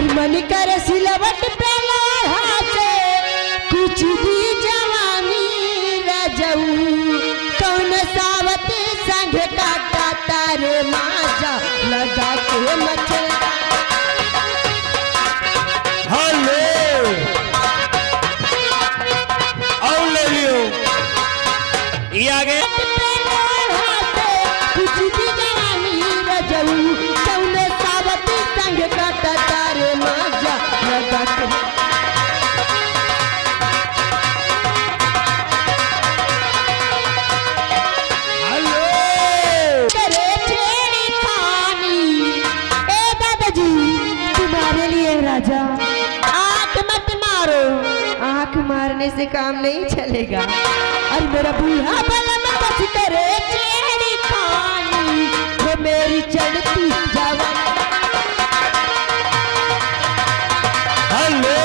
मन करे सिलवट पे लोहा से कुछ भी जवानी रजऊ कौन सावत संग काटा तारे माजा लगा के मचला। हेलो आओ ले लियो ये आगे कुछ भी जवानी रजऊ कौन सावत संग काटा तारे माजा लगा के। राजा आंख मत मारो, आंख मारने से काम नहीं चलेगा। और मेरा बूढ़ा बलम बच करे चेहरी खानी वो मेरी चढ़ती जवानी। हेलो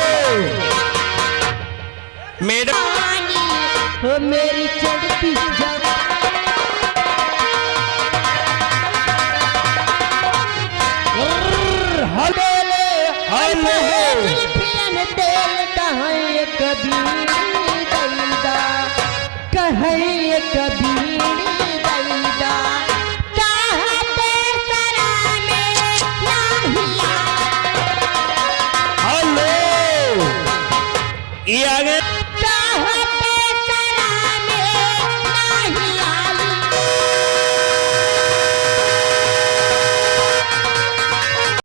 मैडम वो मेरी चढ़ती जवानी। कहे कभी दैदा कहते सराने हेलो ये आगे